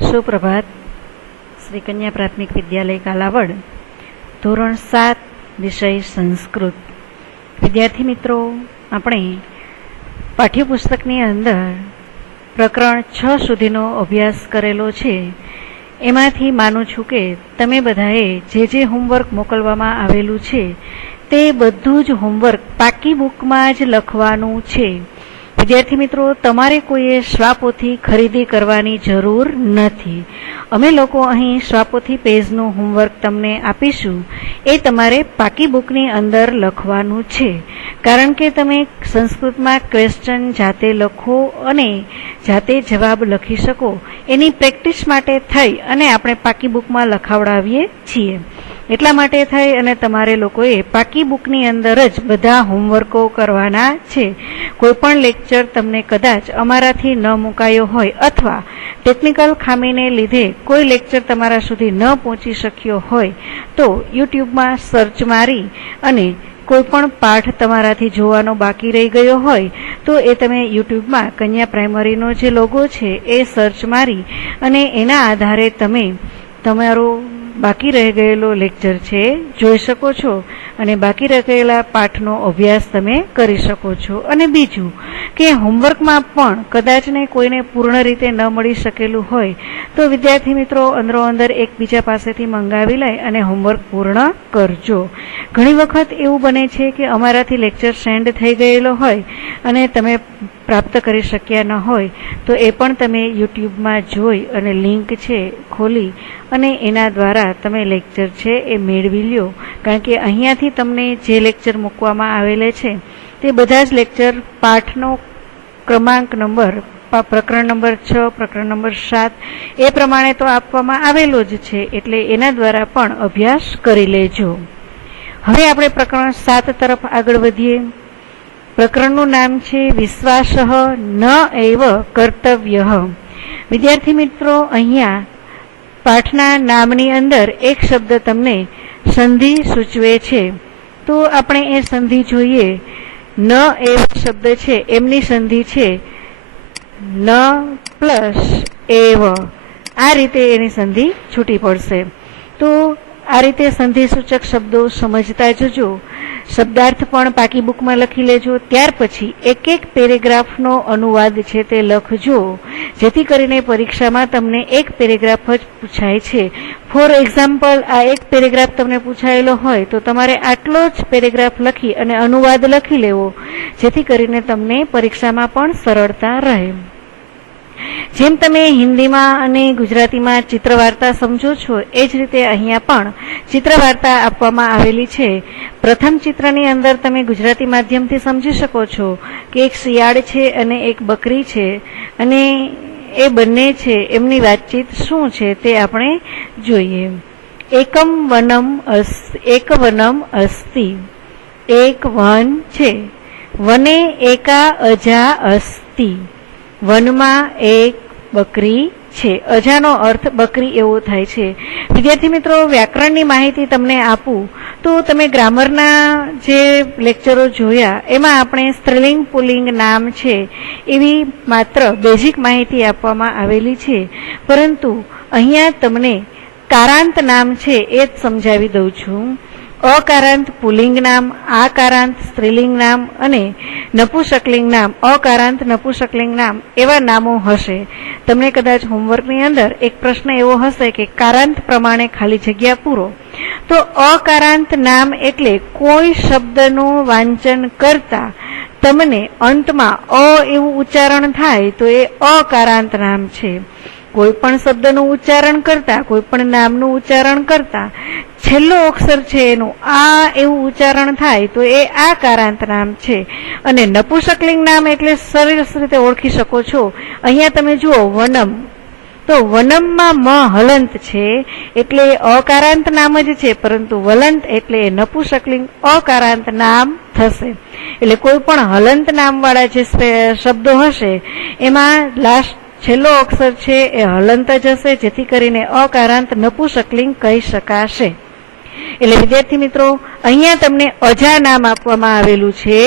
સુપ્રભાત. શ્રી કન્યા પ્રાથમિક વિદ્યાલય કાલાવડ, ધોરણ 7, વિષય સંસ્કૃત. વિદ્યાર્થી મિત્રો, આપણે પાઠ્યપુસ્તકની અંદર પ્રકરણ 6 સુધીનો અભ્યાસ કરેલો છે. એમાંથી માનું છું કે તમે બધાએ જે હોમવર્ક મોકલવામાં આવેલું છે તે બધું જ હોમવર્ક પાકી બુકમાં જ લખવાનું છે. વિદ્યાર્થી મિત્રો, તમારે કોઈએ સ્વાપોથી ખરીદી કરવાની જરૂર નથી. અમે લોકો અહીં સ્વાપોથી પેજનું હોમવર્ક તમને આપીશું. એ તમારે પાકી બુકની અંદર લખવાનું છે, કારણ કે તમે સંસ્કૃતમાં ક્વેશ્ચન જાતે લખો અને જાતે જવાબ લખી શકો એની પ્રેક્ટિસ માટે થઈ અને આપણે પાકી બુકમાં લખાવડાવીએ છીએ. એટલા માટે થઈ અને તમારે લોકોએ પાકી બુકની અંદર જ બધા હોમવર્કો કરવાના છે. કોઈ પણ લેક્ચર તમને કદાચ અમારાથી ન મુકાયો હોય અથવા ટેકનિકલ ખામીને લીધે કોઈ લેક્ચર તમારા સુધી ન પહોંચી શક્યો હોય તો યુટ્યુબમાં સર્ચ મારી અને કોઈ પણ પાઠ તમારાથી જોવાનો બાકી રહી ગયો હોય તો એ તમે યુટ્યુબમાં કન્યા પ્રાઇમરીનો જે લોગો છે એ સર્ચ મારી અને એના આધારે તમે તમારો બાકી રહી ગયેલો લેક્ચર છે જોઈ શકો છો અને બાકી રહી ગયેલા પાઠનો અભ્યાસ તમે કરી શકો છો. અને બીજું કે હોમવર્કમાં પણ કદાચને કોઈને પૂર્ણ રીતે ન મળી શકેલું હોય તો વિદ્યાર્થી મિત્રો અંદરો અંદર એકબીજા પાસેથી મંગાવી લઈ અને હોમવર્ક પૂર્ણ કરજો. ઘણી વખત એવું બને છે કે અમારાથી લેક્ચર સેન્ડ થઈ ગયેલો હોય અને તમે પ્રાપ્ત કરી શક્યા ન હોય તો એ પણ તમે યુટ્યુબમાં જોઈ અને લિંક છે ખોલી અને એના દ્વારા તમે લેક્ચર છે એ મેળવી લ્યો. કારણ કે અહીંયાથી તમને જે લેક્ચર મૂકવામાં આવેલે છે તે બધા જ લેક્ચર પાઠનો ક્રમાંક નંબર, પ્રકરણ નંબર 6, પ્રકરણ નંબર 7 એ પ્રમાણે તો આપવામાં આવેલો જ છે, એટલે એના દ્વારા પણ અભ્યાસ કરી લેજો. હવે આપણે પ્રકરણ 7 તરફ આગળ વધીએ. પ્રકરણનું નામ છે વિશ્વાસઃ ન એવ કર્તવ્યઃ. વિદ્યાર્થી મિત્રો, અહીંયા પાઠના નામની અંદર એક શબ્દ તમને સંધિ સૂચવે છે, તો આપણે એ સંધિ જોઈએ. ન એવ શબ્દ છે એમની સંધિ છે ન પ્લસ એવ. આ રીતે એની સંધિ છૂટી પડશે. તો આ રીતે સંધિ સૂચક શબ્દો સમજતા જજો. શબ્દાર્થ પણ પાકી બુકમાં લખી લેજો. ત્યાર પછી એક એક પેરેગ્રાફનો અનુવાદ છે તે લખજો, જેથી કરીને પરીક્ષામાં તમને એક પેરેગ્રાફ જ પૂછાય છે. ફોર એક્ઝામ્પલ, આ એક પેરેગ્રાફ તમને પૂછાયેલો હોય તો તમારે આટલો જ પેરેગ્રાફ લખી અને અનુવાદ લખી લેવો, જેથી કરીને તમને પરીક્ષામાં પણ સરળતા રહે. જેમ તમે હિન્દીમાં અને ગુજરાતીમાં ચિત્રવાર્તા સમજો છો એ જ રીતે અહીંયા પણ ચિત્રવાર્તા આપવામાં આવેલી છે. પ્રથમ ચિત્રની અંદર તમે ગુજરાતી માધ્યમથી સમજી શકો છો કે એક શિયાળ છે અને એક બકરી છે અને એ બંને છે એમની વાતચીત શું છે તે આપણે જોઈએ. એક વનમ અસ્તિ. એક વન છે. વને એકા અજા અસ્તિ. વનમાં એક બકરી છે. અજાનો અર્થ બકરી એવો થાય છે. વિદ્યાર્થી મિત્રો, વ્યાકરણની માહિતી તમને આપું તો તમે ગ્રામરના જે લેક્ચરો જોયા એમાં આપણે સ્ત્રીલિંગ પુલ્લિંગ નામ છે એવી માત્ર બેઝિક માહિતી આપવામાં આવેલી છે, પરંતુ અહીંયા તમને કારાંત નામ છે એ જ સમજાવી દઉં છું. અકારાંત પુલ્લિંગ નામ, આકારાંત સ્ત્રીલિંગ નામ અને નપુંસકલિંગ નામ, અકારાંત નપુંસકલિંગ નામ એવા નામો હશે. તમને કદાચ હોમવર્કની અંદર એક પ્રશ્ન એવો હશે કે કારાંત પ્રમાણે ખાલી જગ્યા પૂરો. તો અકારાંત નામ એટલે કોઈ શબ્દનું વાંચન કરતા તમને અંતમાં અ એવું ઉચ્ચારણ થાય તો એ અકારાંત નામ છે. કોઈ પણ શબ્દનું ઉચ્ચારણ કરતા, કોઈ પણ નામનું ઉચ્ચારણ કરતા છેલ્લો અક્ષર છે એનું આ એવું ઉચ્ચારણ થાય તો એ આકારાંત નામ છે. અને નપુંસકલિંગ નામ એટલે સરસ રીતે ઓળખી શકો છો. અહીંયા તમે જુઓ વનમ, તો વનમમાં મ હલંત છે એટલે અકારાંત નામ જ છે, પરંતુ વલંત એટલે નપુંસકલિંગ અકારાંત નામ થશે. એટલે કોઈ પણ હલંત નામવાળા જે શબ્દો હશે એમાં લાસ્ટ છેલ્લો અક્ષર છે એ હલંત જ હશે, જેથી કરીને અકારાંત નપુંસકલિંગ કહી શકાશે. એટલે વિદ્યાર્થી મિત્રો, અહીંયા તમને અજા નામ આપવામાં આવેલું છે.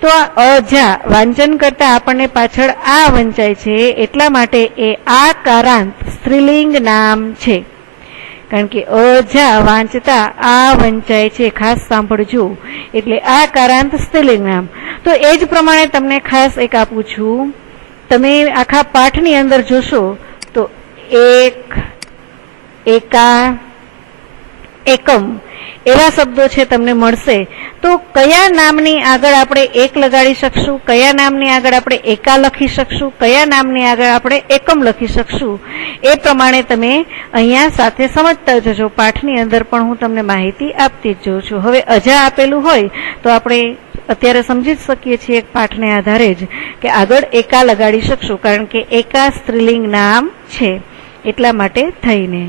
તો આ અજા વાંચન કરતા આપણને પાછળ આ વંચાય છે, એટલા માટે એ આકારાંત સ્ત્રીલિંગ નામ છે. કારણ કે અજા વાંચતા આ વંચાય છે, ખાસ સાંભળજો. એટલે આકારાંત સ્ત્રીલિંગ નામ. તો એ જ પ્રમાણે તમને ખાસ એક આપું છું. તમે આખા પાઠની અંદર જોશો તો એક, એકા, એકમ એવા શબ્દો છે તમને મળશે. તો કયા નામની આગળ આપણે એક લગાડી શકશું, કયા નામની આગળ આપણે એકા લખી શકશું, કયા નામની આગળ આપણે એકમ લખી શકશું, એ પ્રમાણે તમે અહીંયા સાથે સમજતા જજો. પાઠની અંદર પણ હું તમને માહિતી આપતી જ જોઉં છું. હવે અજા આપેલું હોય તો આપણે અત્યારે સમજી જ શકીએ છીએ પાઠને આધારે જ કે આગળ એકા લગાડી શકશું, કારણ કે એકા સ્ત્રીલિંગ નામ છે. એટલા માટે થઈને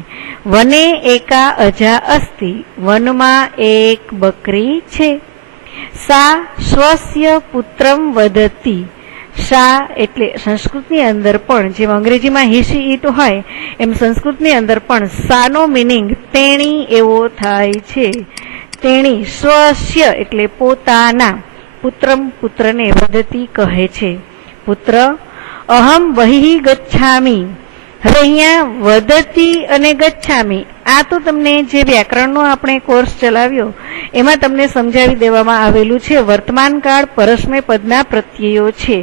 વને એકા અજા અસ્તિ, વનમાં એક બકરી છે. સા સ્વસ્ય પુત્રમ વદતી, શા એટલે સંસ્કૃતની અંદર પણ જેમ અંગ્રેજીમાં હી શી ઇટ હોય એમ સંસ્કૃતની અંદર પણ સાનો મિનિંગ તેણી એવો થાય છે. તેણી સ્વસ્ય એટલે પોતાના, પુત્રમ પુત્રને વદતી કહે છે. પુત્ર અહમ વહી ગચ્છામી. હવે અહીંયા વદતી અને ગચ્છામી આ તો તમને જે વ્યાકરણનો આપણે કોર્સ ચલાવ્યો એમાં તમને સમજાવી દેવામાં આવેલું છે. વર્તમાન કાળ પરસ્મય પદના પ્રત્યયો છે,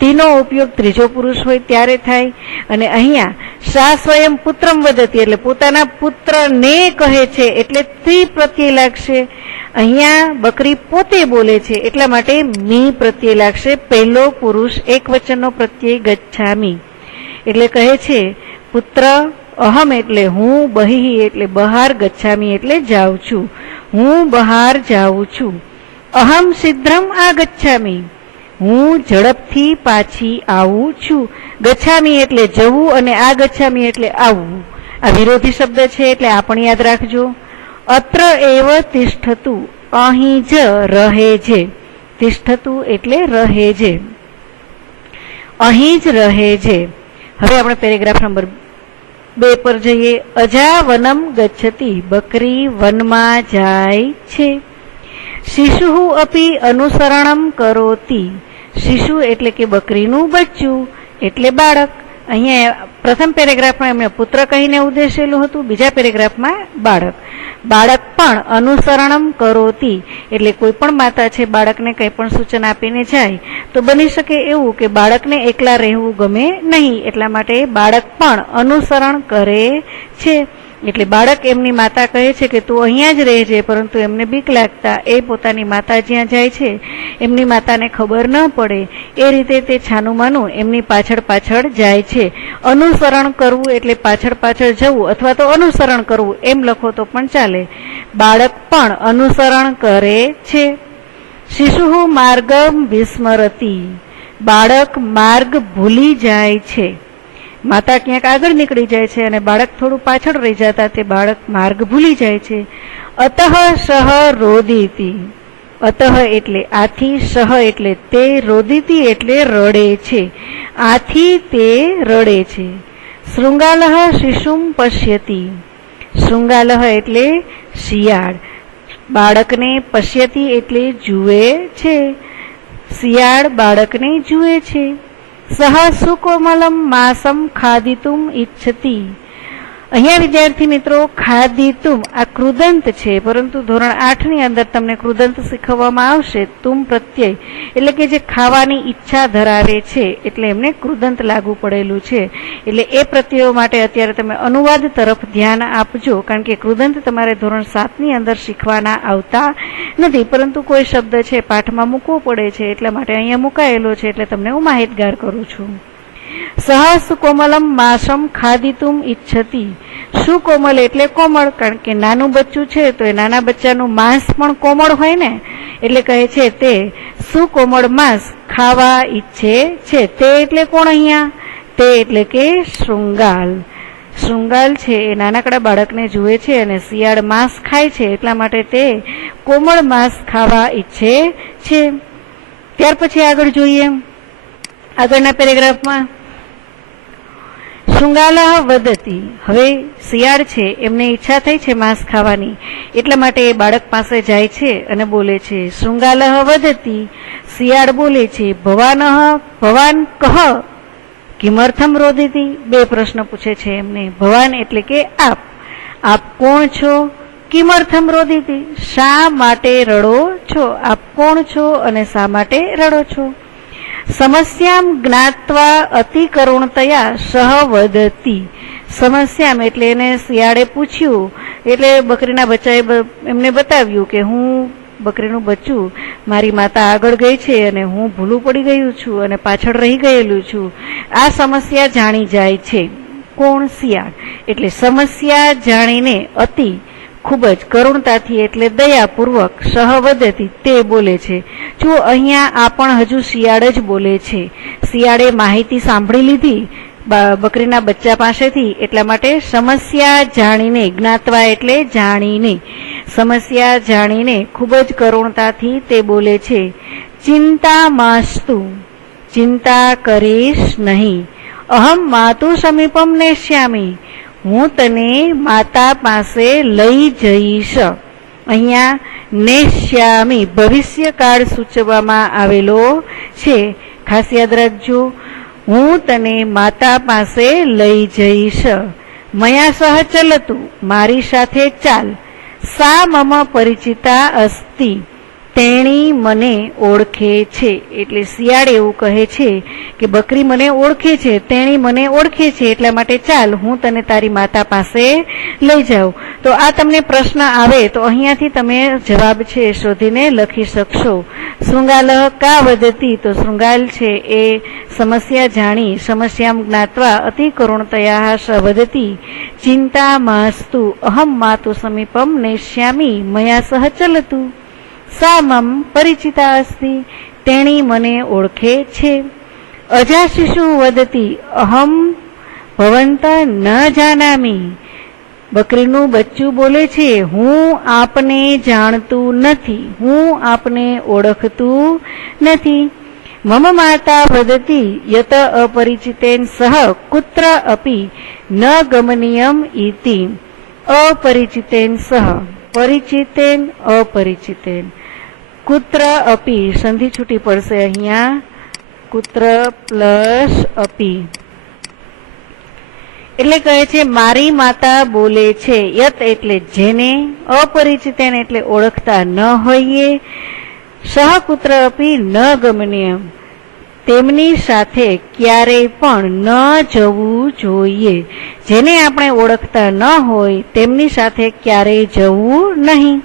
તેનો ઉપયોગ ત્રીજો પુરુષ હોય ત્યારે થાય. અને અહીંયા શા સ્વયં પુત્રમ વદતી એટલે પોતાના પુત્રને કહે છે, એટલે ત્રિ પ્રત્યય લાગશે. અહીંયા બકરી પોતે બોલે છે એટલા માટે મી પ્રત્યય લાગશે. પહેલો પુરુષ એક વચનનો પ્રત્યય ગચ્છામી એટલે કહે છે પુત્ર, અહમ એટલે હું, બહિ એટલે બહાર, ગચ્છામી એટલે જાઉં છું, હું બહાર જાઉં છું. અહમ શીઘ્રમ આગચ્છામી, હું ઝડપથી પાછી આવું છું. ગચ્છામી એટલે જવું અને આગચ્છામી એટલે આવવું. આ વિરોધી શબ્દ છે એટલે આ પણ યાદ રાખજો. અત્ર એવ તિષ્ઠતું, અહીં જ રહે છે. તિષ્ઠતું એટલે રહે છે, અહીં જ રહે છે. હવે આપણે પેરેગ્રાફ નંબર 2 પર જઈએ. અજા વનમ ગચ્છતી, બકરી વનમાં જાય છે. શિશુ અપી અનુસરણમ કરોતી, શિશુ એટલે કે બકરીનું બચ્ચું એટલે બાળક. અહીંયા પ્રથમ પેરેગ્રાફમાં એમણે પુત્ર કહીને ઉદ્દેશેલું હતું, બીજા પેરેગ્રાફમાં બાળક. બાળક પણ અનુસરણમ કરોતી એટલે કોઈ પણ માતા છે બાળકને કંઈ પણ સૂચન આપીને જાય તો બની શકે એવું કે બાળકને એકલા રહેવું ગમે નહીં, એટલા માટે બાળક પણ અનુસરણ કરે છે. એટલે બાળક એમની માતા કહે છે કે તું અહીંયા જ રહેજે, પરંતુ એમને બીક લાગતા એ પોતાની માતા જ્યાં જાય છે એમની માતાને ખબર ન પડે એ રીતે તે છાનું માનું એમની પાછળ પાછળ જાય છે. અનુસરણ કરવું એટલે પાછળ પાછળ જવું અથવા તો અનુસરણ કરવું એમ લખો તો પણ ચાલે. બાળક પણ અનુસરણ કરે છે. શિશુ માર્ગમ વિસ્મરતી, બાળક માર્ગ ભૂલી જાય છે. માતા ક્યાંક આગળ નીકળી જાય છે અને બાળક થોડું પાછળ રહી જતા તે બાળક માર્ગ ભૂલી જાય છે. અતઃ સહ રોદિતી, અતઃ એટલે આથી, સહ એટલે તે, રોદિતી એટલે રડે છે, આથી તે રડે છે. શૃંગાલહ શિશુમ પશ્યતી, શૃંગાલહ એટલે શિયાળ, બાળકને પશ્યતી એટલે જુએ છે, શિયાળ બાળકને જુએ છે. સહ સુકોમલમ માસમ ખાદિતુમ ઈચ્છતી, અહીંયા વિદ્યાર્થી મિત્રો ખાદિતુમ આ કૃદંત છે, પરંતુ ધોરણ 8 ની અંદર તમને કૃદંત શીખવવામાં આવશે. તુમ પ્રત્યય એટલે કે જે ખાવાની ઈચ્છા ધરાવે છે એટલે એમને કૃદંત લાગુ પડેલું છે. એટલે એ પ્રત્યયો માટે અત્યારે તમે અનુવાદ તરફ ધ્યાન આપજો, કારણ કે કૃદંત તમારે ધોરણ 7 ની અંદર શીખવાના આવતા નથી, પરંતુ કોઈ શબ્દ છે પાઠમાં મૂકવો પડે છે એટલા માટે અહીંયા મુકાયેલો છે, એટલે તમને હું માહિતગાર કરું છું. સહ સુકોમલમ માસમ ખાદિતુમ ઈચ્છતી, સુકોમલ એટલે કોમળ, કારણ કે નાનું બચ્ચું છે તો એ નાના બચ્ચાનું માંસ પણ કોમળ હોય ને, એટલે કહે છે તે સુકોમળ માંસ ખાવા ઈચ્છે છે. તે એટલે કોણ અહીંયા? તે એટલે કે શૃંગાલ. શૃંગાલ છે એ નાનકડા બાળકને જુએ છે અને શિયાળ માંસ ખાય છે એટલા માટે તે કોમળ માંસ ખાવા ઈચ્છે છે. ત્યાર પછી આગળ જોઈએ આગળના પેરેગ્રાફમાં. શૃંગાલઃ વદતી. હવે શિયાળ છે, એમને ઈચ્છા થઈ છે માંસ ખાવાની, એટલા માટે એ બાળક પાસે જાય છે અને બોલે છે. શૃંગાલઃ વદતી, શિયાળ બોલે છે. ભવાન કહ કિમર્થમ રોદિતી. બે પ્રશ્ન પૂછે છે એમને. ભવાન એટલે કે આપ કોણ છો? કિમર્થમ રોદિતી, શા માટે રડો છો? આપ કોણ છો અને શા માટે રડો છો? સમસ્યામ જ્ઞાત્વા અતિ કરુણતયા સહ વદતી. સમસ્યામ એટલે એને શિયાળે પૂછ્યું, એટલે બકરીના બચ્ચાએ એમને બતાવ્યું કે હું બકરીનું બચ્ચું, મારી માતા આગળ ગઈ છે અને હું ભૂલું પડી ગયું છું અને પાછળ રહી ગયેલું છું. આ સમસ્યા જાણી જાય છે. કોણ? શિયાળ. એટલે સમસ્યા જાણીને અતિ ખૂબ જ કરુણતાથી એટલે દયાપૂર્વક સહવદતી તે બોલે છે. જો અહીંયા આ પણ હજુ શિયાળ જ બોલે છે. શિયાળે માહિતી સાંભળી લીધી બકરીના બચ્ચા પાસેથી, એટલા માટે સમસ્યા જાણીને, જ્ઞાત્વા એટલે જાણીને, સમસ્યા જાણીને ખૂબ જ કરુણતાથી તે બોલે છે. ચિંતા માસ્તુ, ચિંતા કરીશ નહીં. અહમ માતુ સમીપમ નેષ્યામી, હું તને માતા પાસે લઈ જઈશ. અહીંયા નેષ્યામી ભવિષ્યકાળ સૂચવવામાં આવેલો છે, ખાસ યાદ રાખજો. હું તને માતા પાસે લઈ જઈશ. મયા સહ ચલતું, મારી સાથે ચાલ. સા મમ પરિચિતા અસ્તિ, તેણી મને ઓળખે છે. એટલે શિયાળ એવું કહે છે કે બકરી મને ઓળખે છે, તેણી મને ઓળખે છે, એટલા માટે ચાલ હું તને તારી માતા પાસે લઈ જાઉં. તો આ તમને પ્રશ્ન આવે તો અહીંયાથી તમે જવાબ છે શોધીને લખી શકશો. શૃંગાલઃ કા વદતી, તો શૃંગાલ છે એ સમસ્યા જાણી સમસ્યામ જ્ઞાત્વા અતિ કરુણતયા સ વદતી. ચિંતા માસ્તુ અહમ માતુ સમીપમ નેષ્યામી મયા સહ ચલતું. સા મમ પરિચિતા અસ્તિ, તેણી મને ઓળખે છે. અજા શિશુ વદતી, અહમ ભવંત ન જાનામી. બકરીનું બચ્ચું બોલે છે, હું આપને જાણતું નથી, હું આપને ઓળખતું નથી. મમ માતા વદતી યત અપરિચિતેન સહ કુત્ર અપી ન ગમનીયમ ઇતિ. અપરિચિતેન સહ, પરિચિતેન અપરિચિતેન, કુત્ર અપી સંધિ છૂટી પડશે અહીંયા, કુત્ર પ્લસ અપી. એટલે કહે છે મારી માતા બોલે છે. યત એટલે જેને, અપરિચિતેન એટલે ઓળખતા ન હોઈએ, સહ કુત્ર અપી ન ગમનીયમ તેમની સાથે ક્યારેય પણ ન જવું જોઈએ. જેને આપણે ઓળખતા ન હોય તેમની સાથે ક્યારેય જવું નહીં.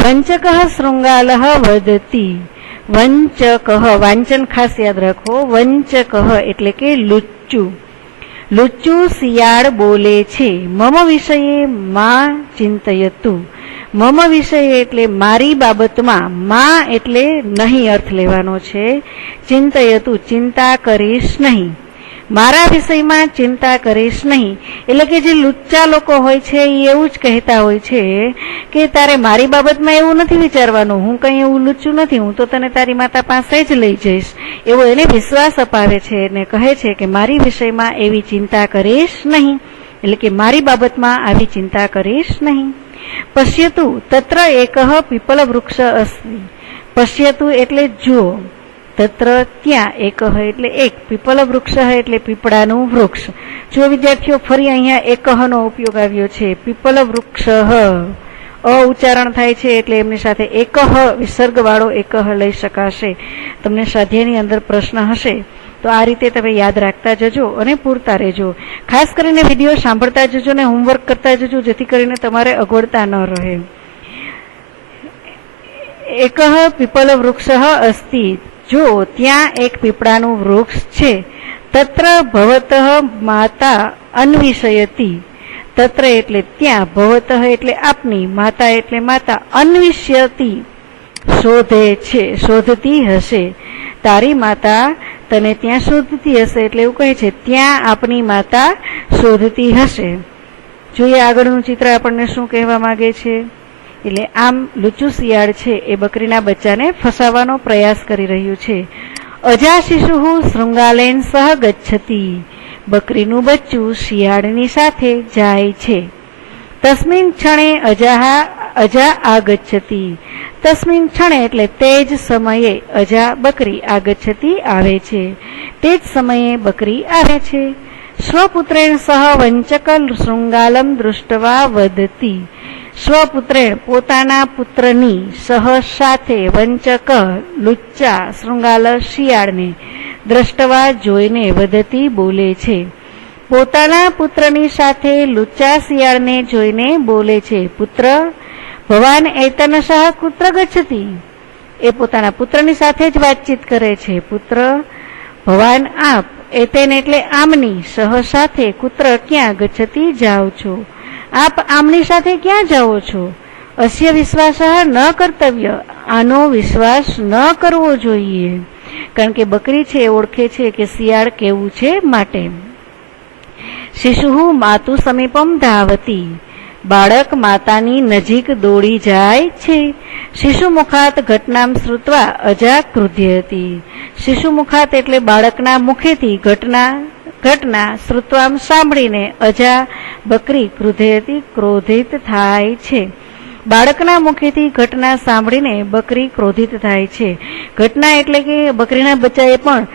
વંચક શૃંગાલઃ વદતી, વંચક, વાંચન ખાસ યાદ રાખો. વંચક એટલે કે લુચ્ચું, લુચ્ચું શિયાળ બોલે છે. મમ વિષયે માં ચિંતયતુ, મમ વિષય એટલે મારી બાબતમાં, માં એટલે નહીં અર્થ લેવાનો છે. ચિંતયતુ ચિંતા કરીશ નહીં, મારા વિષયમાં ચિંતા કરીશ નહીં. એટલે કે જે લુચ્ચા લોકો હોય છે એ એવું જ કહેતા હોય છે કે તારે મારી બાબતમાં એવું નથી વિચારવાનું, હું કંઈ એવું લુચ્ચું નથી, હું તો તને તારી માતા પાસે જ લઈ જઈશ, એવો એને વિશ્વાસ અપાવે છે અને કહે છે કે મારી વિષયમાં એવી ચિંતા કરીશ નહીં, એટલે કે મારી બાબતમાં આવી ચિંતા કરીશ નહીં. પશ્યતુ તત્ર એકઃ પીપલ વૃક્ષ અસ્તિ. પશ્યતુ એટલે જુઓ, તત્ર ત્યાં, એકઃ એટલે એક, પીપલ વૃક્ષ એટલે પીપળાનું વૃક્ષ. જો વિદ્યાર્થીઓ ફરી અહીંયા એકઃનો ઉપયોગ આવ્યો છે. પીપલ વૃક્ષ અ ઉચ્ચારણ થાય છે એટલે એમની સાથે એકઃ વિસર્ગવાળો એકઃ લઈ શકાશે. તમને સ્વાધ્યાયની અંદર પ્રશ્ન હશે તો આ રીતે તમે યાદ રાખતા જજો અને પૂરતા રહેજો. ખાસ કરીને વિડીયો સાંભળતા જજો ને હોમવર્ક કરતા જજો, જેથી કરીને તમારે અગવડતા ન રહે. એકઃ પીપલ વૃક્ષ અસ્તિ, જો ત્યાં એક પીપળાનું વૃક્ષ છે. તત્ર ભવતઃ માતા અન્વિષયતી, તત્ર એટલે ત્યાં, ભવતઃ એટલે આપની, માતા એટલે માતા, અન્વિષ્યતી શોધે છે, શોધતી હશે. તારી માતા તને ત્યાં શોધતી હશે, એટલે એવું કહે છે ત્યાં આપની માતા શોધતી હશે. જોઈએ આગળનું ચિત્ર આપણને શું કહેવા માંગે છે. એટલે આમ લુચ્ચું શિયાળ છે એ બકરીના બચ્ચાને ફસાવવાનો પ્રયાસ કરી રહ્યું છે. અજા શિશુ શૃંગાલેન સહ ગચ્છતી, બકરીનું બચ્ચું શિયાળની સાથે જાય છે. તસ્મિન ક્ષણે અજા આગચ્છતિ. તસ્મિન ક્ષણે એટલે તે જ સમયે અજા બકરી આગચ્છતિ આવે છે. તે જ સમયે બકરી આવે છે. સ્વપુત્રેણ સહ વંચક શૃંગાલમ દૃષ્ટવા વદતિ. સ્વપુત્રેણ પોતાના પુત્રની સહ સાથે વંચક લુચ્ચા શૃંગાલ શિયાળને દ્રષ્ટવા જોઈને વદતી બોલે છે. પોતાના પુત્રની સાથે લુચ્ચા શિયાળને જોઈને બોલે છે. પુત્ર ભવાન એતનશઃ કુત્ર ગચ્છતિ. એ પોતાના પુત્રની સાથે જ વાતચીત કરે છે. પુત્ર ભવાન આપ એતેન એટલે આમની સહ સાથે કુત્ર ક્યાં ગચ્છતિ જાઓ છો. આપ આમની સાથે ક્યાં જાઓ છો. અસ્ય વિશ્વાસ ન કર્તવ્ય. આનો વિશ્વાસ ન કરવો જોઈએ. કારણ કે બકરી છે એ ઓળખે છે કે શિયાળ કેવું છે માટે. શિશુ માતુ સમીપમ ધાવતી. બાળક માતાની નજીક દોડી જાય છે. શિશુ મુખાત ઘટનામ શ્રુત્વા અજા ક્રુધ્યતી. શિશુ મુખાત એટલે બાળકના મુખેથી ઘટના શ્રુત્વામ સાંભળીને અજા બકરી ક્રુધ્યતી ક્રોધિત થાય છે. બાળકના મુખેથી ઘટના સાંભળીને બકરી ક્રોધિત થાય છે. ઘટના એટલે કે બકરીના બચ્ચાએ પણ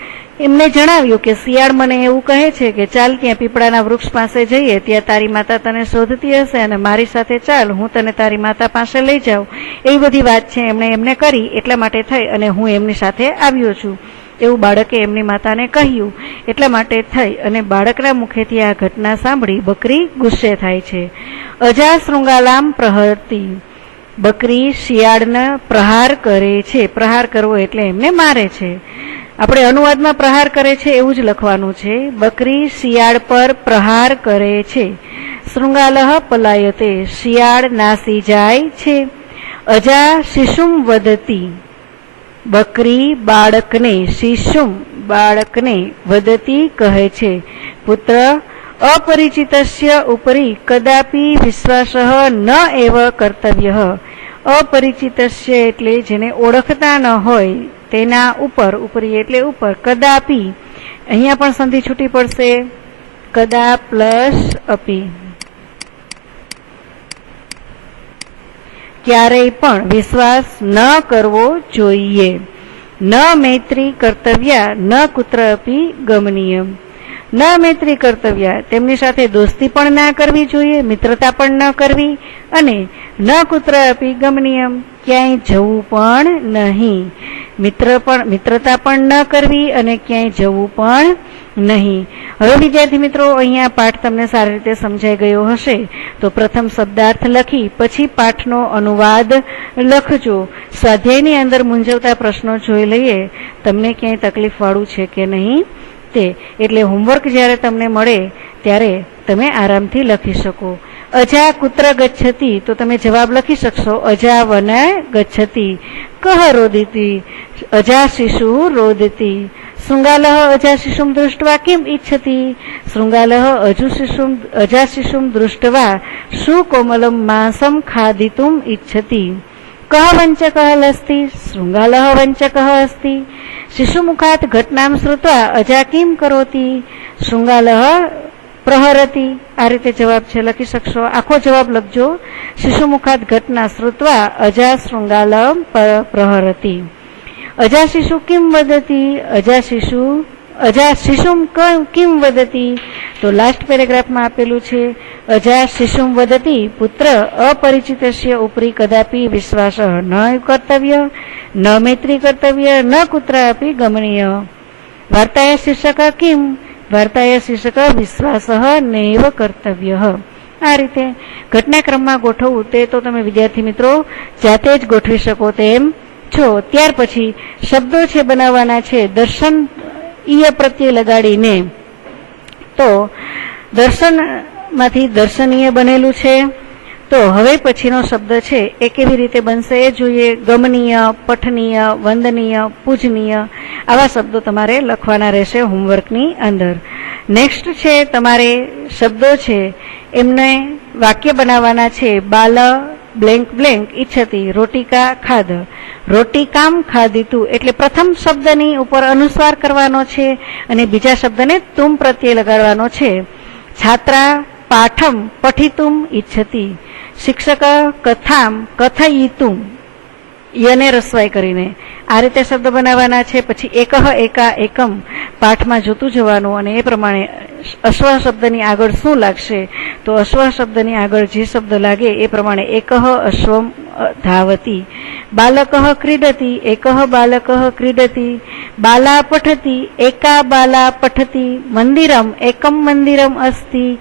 એમને જણાવ્યું કે શિયાળ મને એવું કહે છે કે ચાલ ત્યાં પીપળાના વૃક્ષ પાસે જઈએ, ત્યાં તારી માતા તને શોધતી હશે અને મારી સાથે ચાલ, હું તને તારી માતા પાસે લઈ જાઉં. એવી બધી વાત છે એમને કરી એટલા માટે થઈ અને હું એમની સાથે આવ્યો છું એવું બાળકે એમની માતાને કહ્યું. એટલા માટે થઈ અને બાળકના મુખેથી આ ઘટના સાંભળી બકરી ગુસ્સે થાય છે. અજા શૃંગાલામ પ્રહરતી. બકરી શિયાળને પ્રહાર કરે છે. પ્રહાર કરવો એટલે એમને મારે છે. આપણે અનુવાદમાં પ્રહાર કરે છે એવું જ લખવાનું છે. બકરી શિયાળ પર પ્રહાર કરે છે. શૃંગાલહ પલાયતે. શિયાળ નાસી જાય છે. અજા શિશુમ વદતી. બકરી બાળકને શિશુમ બાળકને વદતી કહે છે. પુત્ર અપરિચિતસ્ય ઉપરી કદાપી વિશ્વાસઃ ન એવ કર્તવ્ય. અપરિચિતસ્ય એટલે જેને ઓળખતા ન હોય તેના ઉપર, ઉપરી એટલે ઉપર, કદાપી અહીંયા પણ સંધિ છૂટી પડશે. કદા પ્લસ અપી. ક્યારેય પણ વિશ્વાસ ન કરવો જોઈએ. ન મૈત્રી કર્તવ્ય ન કુત્ર અપી ગમનીયમ. ન મૈત્રી કર્તવ્ય તેમની સાથે દોસ્તી પણ ના કરવી જોઈએ, મિત્રતા પણ ન કરવી, અને ન કુત્ર અપી ગમનીયમ ક્યાંય જવું પણ નહીં. મિત્રતા પણ ન કરવી અને ક્યાંય જવું પણ નહીં. હવે વિદ્યાર્થી મિત્રો અહીંયા પાઠ તમને સારી રીતે સમજાઈ ગયો હશે તો પ્રથમ શબ્દાર્થ લખી પછી પાઠનો અનુવાદ લખજો. સ્વાધ્યાયની અંદર મૂંઝવતા પ્રશ્નો જોઈ લઈએ તમને ક્યાંય તકલીફ વાળું છે કે નહીં તે. એટલે હોમવર્ક જ્યારે તમને મળે ત્યારે તમે આરામથી લખી શકો. અજા કુત્ર ગચ્છતિ તો તમે જવાબ લખી શકશો અજા વન ગચ્છતિ. કહ રોદિતી. અજા શિશુ રોદતી. શૃંગાલહ અજા શિશુમ દૃષ્ટવા કિમ ઈચ્છતિ. શૃંગાલહ અજા શિશુમ દૃષ્ટવા સુકોમલમ માંસમ ખાદિતુમ ઈચ્છતિ. કહ વંચકઃ લસ્તિ. શૃંગાલહ વંચકઃ અસ્તિ. શિશુમુખાત ઘટનામ શ્રુત્વા અજા કિમ કરોતિ. શૃંગાલહ પ્રહરતી. આ રીતે જવાબ છે લખી શકશો. આખો જવાબ લખજો. શિશુમુખાત ઘટના શ્રુત્વા અજા શૃંગાલમ પ્રહરતી. અજા શિશુ કિમ વદતી. અજા શિશુમ કિમ વદતી. તો લાસ્ટ પેરેગ્રાફમાં આપેલું છે અજા શિશુમ વદતી પુત્ર અપરિચિતસ્ય ઉપરી કદાપી વિશ્વાસ ન કર્તવ્ય ન મૈત્રી કર્તવ્ય ન કુત્ર અપી ગમનીય. વાર્તાય શીર્ષક કિમ. વાર્તાય શીર્ષક વિશ્વાસ નૈવ કર્તવ્ય. આ રીતે ઘટનાક્રમમાં ગોઠવવું તે તો તમે વિદ્યાર્થી મિત્રો જાતે જ ગોઠવી શકો તેમ છો. ત્યાર પછી શબ્દો છે બનાવવાના છે દર્શન ઈય પ્રત્યય લગાડીને. તો દર્શનમાંથી દર્શનીય બનેલું છે. તો હવે પછીનો શબ્દ છે એ કેવી રીતે બનશે એ જોઈએ. ગમનીય, પઠનીય, વંદનીય, પૂજનીય આવા શબ્દો તમારે લખવાના રહેશે હોમવર્કની અંદર. નેક્સ્ટ છે તમારે શબ્દો છે એમને વાક્ય બનાવવાના છે. બાલ બ્લેન્ક બ્લેન્ક ઈચ્છતી રોટિકા ખાધ. રોટિકામ ખાધીતું એટલે પ્રથમ શબ્દની ઉપર અનુસ્વાર કરવાનો છે અને બીજા શબ્દને તુમ પ્રત્યે લગાડવાનો છે. છાત્રા પાઠમ પઠિતુમ ઈચ્છતી. શિક્ષક કથામ કથયિતુમ યને રસવાઈ કરીને આ રીતે શબ્દ બનાવવાના છે. પછી એકહ એકા એકમ પાઠમાં જોતું જવાનું અને એ પ્રમાણે અશ્વ શબ્દની આગળ શું લાગશે તો અશ્વ શબ્દની આગળ જે શબ્દ લાગે એ પ્રમાણે એકહ અશ્વમ ધાવતી. બાલકઃ ક્રીડતી એકહ બાલકઃ ક્રીડતી. બાલા પઠતી એકા બાલા પઠતી. મંદિરમ એકમ મંદિરમ અસ્તિ.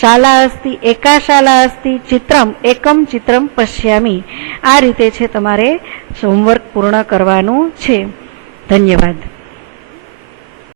શાલા અસ્તિ એકા શાલા અસ્તિ. ચિત્રમ એકમ ચિત્રમ પશ્યામી. આ રીતે છે તમારે હોમવર્ક પૂર્ણ કરવાનું છે. ધન્યવાદ.